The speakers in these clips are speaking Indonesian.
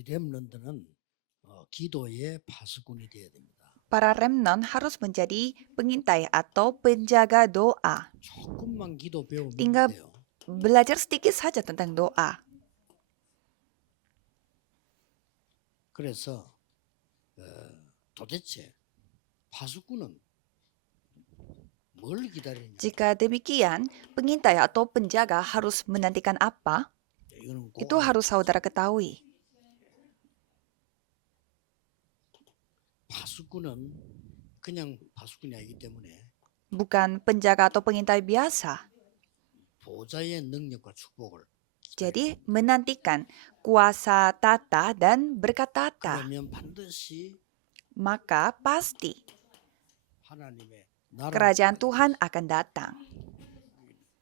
우리 렘넌트는 기도의 파수꾼이 되어야 됩니다. Para remnant harus menjadi pengintai atau penjaga doa. 조금만 기도 배우면 Tinggal 돼요. belajar sedikit saja tentang doa. 그래서 도대체 파수꾼은 뭘 기다리냐? Jika demikian, pengintai atau penjaga harus menantikan apa? 이거는 꼭 Itu harus saudara ketahui. 파수꾼은 그냥 파수꾼이 아니기 때문에 Bukan penjaga atau pengintai biasa. 보좌의 능력과 축복을 Jadi menantikan kuasa tata dan berkat tata. 그러면 반드시 Maka pasti 하나님의 나라 kerajaan Tuhan akan datang.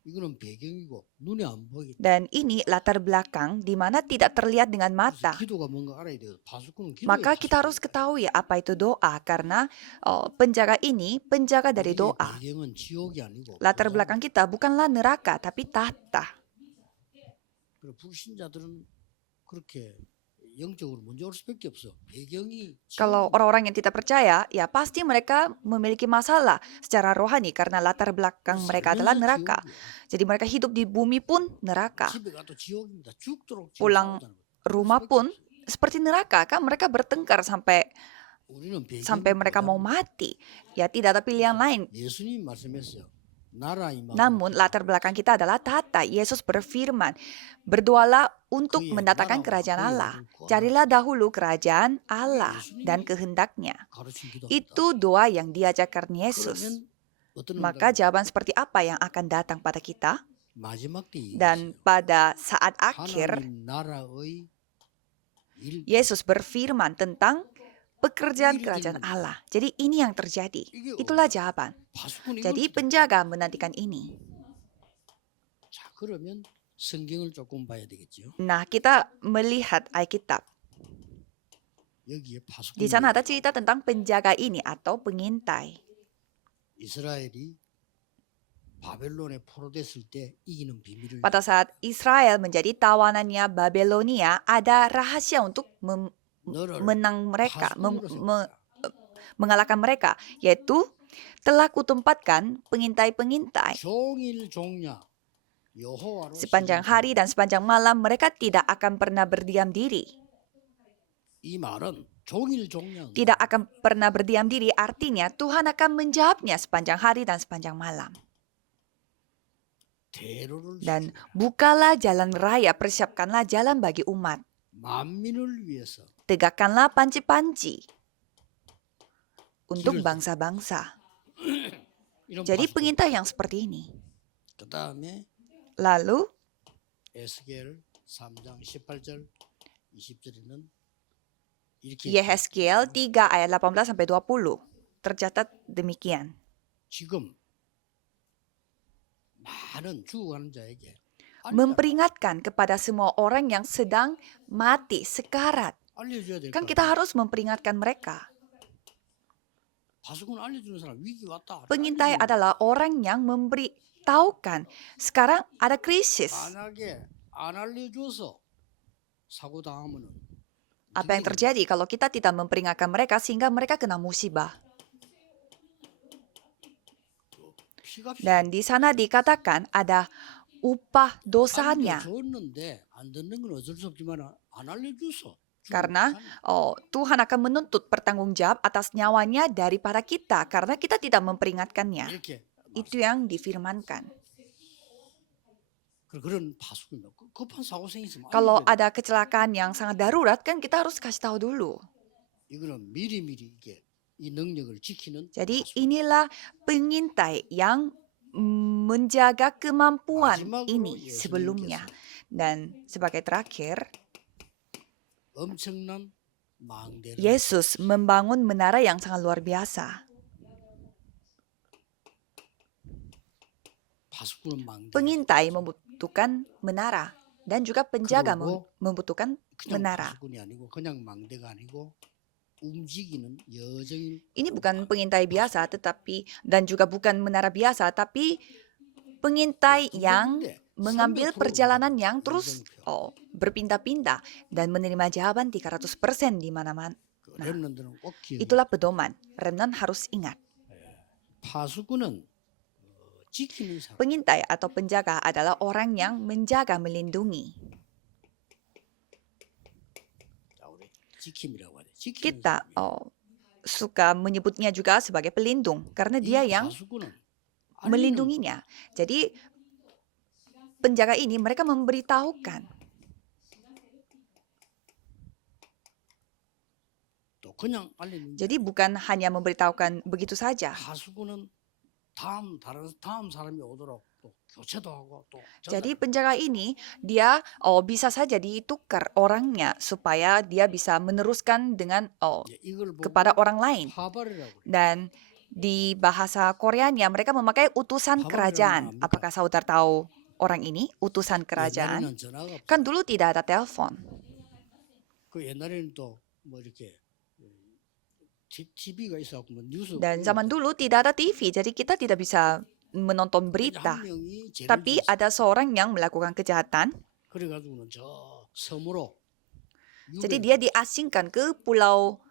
이거는 배경이고 눈에 안 보이기 때문에 Dan ini latar belakang di mana tidak terlihat dengan mata. 기도가 뭔가 알아야 돼요. 파수꾼은 기도의 Maka kita harus 파수꾼이에요. ketahui apa itu doa karena penjaga ini penjaga dari 우리의 doa. 배경은 지옥이 아니고 Latar 보좌. belakang kita bukanlah neraka tapi tahta. 그리고 불신자들은 그렇게 영적으로 문제 올 수밖에 없어. 배경이 Kalau orang-orang yang tidak percaya, ya pasti mereka memiliki masalah secara rohani karena latar belakang mereka adalah neraka. Jadi mereka hidup di bumi pun neraka. 집에 가도 지옥입니다. 죽도록 지금 Pulang 싸우자는 거예요. Rumah 그럴 수밖에 pun 없어요. seperti neraka kan mereka bertengkar sampai 우리는 배경이 mereka mau 보좌입니다. mati. Ya tidak ada pilihan lain. 예수님 말씀했어요. 나라 임하고 Namun latar belakang kita adalah tata. Yesus berfirman, berdoalah untuk 그의 mendatangkan 나라와 kerajaan 그의 Allah. 의를 구하라. Carilah dahulu kerajaan Allah dan kehendaknya. 가르친 기도입니다. Itu doa yang diajarkan Yesus. 그러면 어떤 Maka 응답이 jawaban seperti apa yang akan datang pada kita? 마지막 때 Dan 얘기했어요. pada saat akhir, 하나님 나라의 일 Yesus berfirman tentang pekerjaan kerajaan Allah. Jadi ini yang terjadi. Itulah jawaban. 파수꾼이 Jadi 이걸 penjaga menantikan ini. 자 그러면 성경을 조금 봐야 되겠죠. Nah, kita melihat Alkitab. 여기에 파수꾼 Di sana ada cerita tentang penjaga ini atau pengintai. 이스라엘이 바벨론에 포로됐을 때 이기는 비밀을 Pada saat Israel menjadi tawanannya Babelonia, ada rahasia untuk 너를 menang mereka, 파수꾼으로 세웠다. mengalahkan mereka, yaitu telah kutempatkan pengintai-pengintai. 종일 종야 여호와로 Sepanjang hari dan sepanjang malam mereka tidak akan pernah berdiam diri. 이 말은 종일 종야 Tidak akan pernah berdiam diri artinya Tuhan akan menjawabnya sepanjang hari dan sepanjang malam. 대로를 Dan 세우라. bukalah jalan raya, persiapkanlah jalan bagi umat. 만민을 위해서 Tegakkanlah panci-panci untuk 길을 bangsa-bangsa. 이런 Jadi 파수꾼. pengintai yang seperti ini. 그다음에 Lalu 에스겔 3장 18절 20절에는 이렇게 Yehezkiel 3 ayat 18 sampai 20 tercatat demikian. 지금 많은 죽어가는 자에게 Memperingatkan kepada semua orang yang sedang mati, sekarat. 알려줘야 될 Kan 거 kita 아니에요. harus memperingatkan mereka. 파수꾼 알려주는 사람 위기 왔다. Pengintai adalah orang yang memberitahukan. Sekarang ada krisis. 만약에 안 알려줘서 사고 당하면은 Apa yang terjadi kalau kita tidak memperingatkan mereka sehingga mereka kena musibah? 피가 Dan di sana dikatakan ada upah dosanya. 알려줬는데 안 듣는 건 어쩔 수 없지만 안 알려줘서 Karena Tuhan akan menuntut pertanggung jawab atas nyawanya daripada kita karena kita tidak memperingatkannya. 이렇게 Itu yang difirmankan. 그런 파수꾼 급한 사고 생기면 Kalau 알려줘야 돼. ada kecelakaan yang sangat darurat kan kita harus kasih tahu dulu. 이거는 미리미리 이게 이 능력을 지키는 Jadi 파수꾼. inilah pengintai yang menjaga kemampuan 마지막으로 ini sebelumnya. 예수님께서 Dan sebagai terakhir, 엄청난 망대를 Yesus membangun menara yang sangat luar biasa. 파수꾼은 망대 Pengintai membutuhkan menara dan juga penjaga 그리고 membutuhkan 그냥 menara. 파수꾼이 아니고 그냥 망대가 아니고 움직이는 여정인 Ini bukan pengintai biasa tetapi dan juga bukan menara biasa tapi pengintai yang mengambil 300% perjalanan yang terus 영성표. berpindah-pindah dan menerima jawaban 300% di mana-mana. 그 렘넌트는 꼭 기억해야 Itulah pedoman. Remnant harus ingat. 파수꾼은 지키는 사람. Pengintai atau penjaga adalah orang yang menjaga, melindungi. 자, 우리 지킴이라고 하죠. 지키는 Kita 사람이에요. suka menyebutnya juga sebagai pelindung karena dia 이 yang 파수꾼은 알리는 melindunginya. Jadi penjaga ini mereka memberitahukan. 또 그냥 알리는 게 Jadi bukan hanya memberitahukan begitu saja. 파수꾼은 다음 사람이 오도록 또 교체도 하고 또 Jadi penjaga ini dia bisa saja ditukar orangnya supaya dia bisa meneruskan dengan 이걸 보고 kepada orang lain. 파발이라고 그래요. Dan di bahasa Koreanya mereka memakai utusan kerajaan. Apakah saudara tahu orang ini utusan kerajaan? 옛날에는 전화가 없어요. Kan dulu tidak ada telepon. 그 옛날에는 또 뭐 이렇게 TV가 있어갖고 뭐 뉴스 Dan zaman dulu tidak ada TV, jadi kita tidak bisa menonton berita. 한 명이 죄를 Tapi 지었어요. ada seorang yang melakukan kejahatan, 그래가지고는 저 섬으로 jadi 유배를 dia diasingkan ke pulau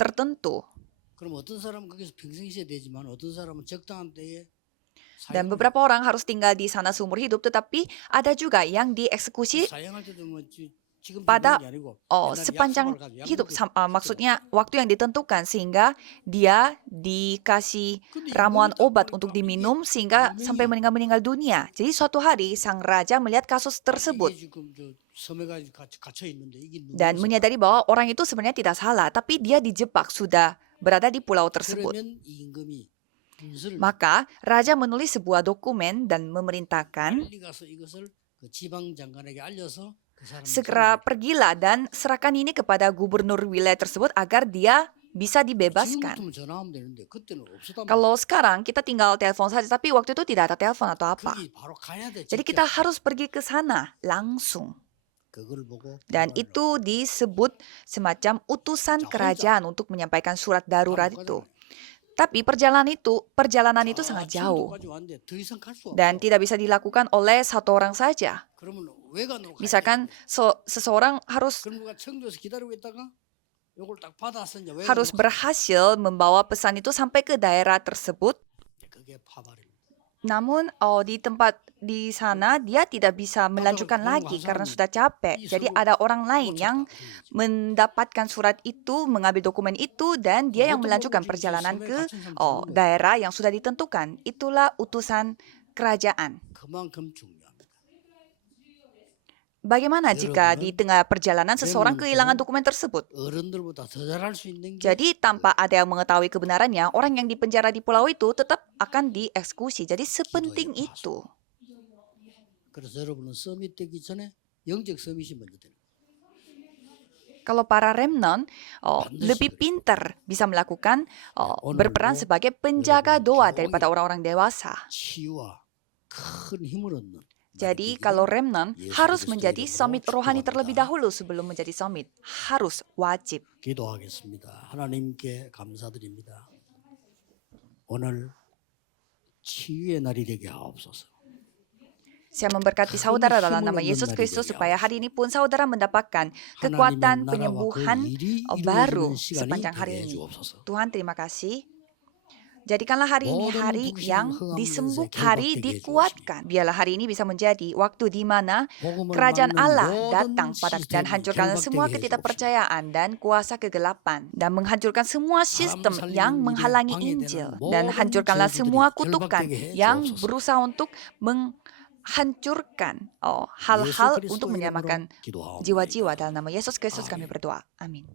tertentu. 그럼 어떤 사람은 거기서 평생 있어야 되지만 어떤 사람은 적당한 때에 Dan beberapa orang harus tinggal di sana seumur hidup, tetapi ada juga yang dieksekusi 사형할 때도 뭐 지금 pada 게 아니고 sepanjang hidup. Maksudnya waktu yang ditentukan sehingga dia dikasih ramuan obat untuk diminum sehingga sampai meninggal dunia. Jadi suatu hari sang raja melihat kasus tersebut 지금 저 섬에 갇혀 있는데 이게 dan menyadari bahwa orang itu sebenarnya tidak salah, tapi dia dijebak sudah berada di pulau tersebut. 그러면 이 임금이 문서를 Maka raja menulis sebuah dokumen dan memerintahkan 빨리 가서 이것을 그 지방 장관에게 알려서 그 사람을 segera pergilah dan serahkan ini kepada gubernur wilayah tersebut agar dia bisa 지금 dibebaskan. 같으면 전화하면 되는데 그때는 없었단 말이야. Kalau sekarang kita tinggal telepon saja, tapi waktu itu tidak ada telepon atau apa. 거기 바로 가야 돼. Jadi 직접. kita harus pergi ke sana langsung. 그걸 보고 Dan 바로 itu disebut semacam utusan kerajaan untuk menyampaikan surat darurat itu. Tapi perjalanan itu sangat jauh 청도까지 왔는데 더 이상 갈 수 없어. dan tidak bisa dilakukan oleh satu orang saja. 그러면 외관으로 가야 Misalkan seseorang harus 돼. 그럼 누가 청도에서 기다리고 있다가 요걸 딱 받았어 이제 외관으로 harus berhasil membawa pesan itu sampai ke daerah tersebut. 그게 파발입니다. Namun di tempat di sana dia tidak bisa melanjutkan lagi karena sudah capek. Jadi ada orang lain yang mendapatkan surat itu, mengambil dokumen itu, dan dia yang melanjutkan perjalanan ke daerah yang sudah ditentukan. Itulah utusan kerajaan. 그만큼 중요합니다. Bagaimana jika di tengah perjalanan seseorang kehilangan dokumen tersebut? 어른들보다 더 잘할 수 있는 게 Jadi tanpa ada yang mengetahui kebenarannya, orang yang dipenjara di pulau itu tetap akan dieksekusi. Jadi sepenting itu. 그래서 여러분은 서밋 되기 전에 영적 서밋이 먼저 되는 거예요. Kalau para remnant lebih pintar bisa melakukan berperan sebagai penjaga doa daripada orang-orang dewasa. 치유와 큰 힘을 얻는 Jadi kalau remnant harus menjadi summit rohani terlebih dahulu sebelum menjadi summit. Harus, wajib. 기도하겠습니다. 하나님께 감사드립니다. 오늘 치유의 날이 되게 하옵소서. Saya memberkati saudara dalam nama Yesus Kristus supaya hari ini pun saudara mendapatkan kekuatan penyembuhan baru sepanjang hari ini. Tuhan terima kasih. Jadikanlah hari ini hari yang disembuh, hari dikuatkan. Biarlah hari ini bisa menjadi waktu di mana kerajaan Allah datang pada dan hancurkan semua ketidakpercayaan dan kuasa kegelapan dan menghancurkan semua sistem yang menghalangi Injil dan hancurkanlah semua kutukan yang berusaha untuk menghancurkan hal-hal untuk menyamakan jiwa-jiwa. Dalam nama Yesus Kristus kami berdoa. Amin.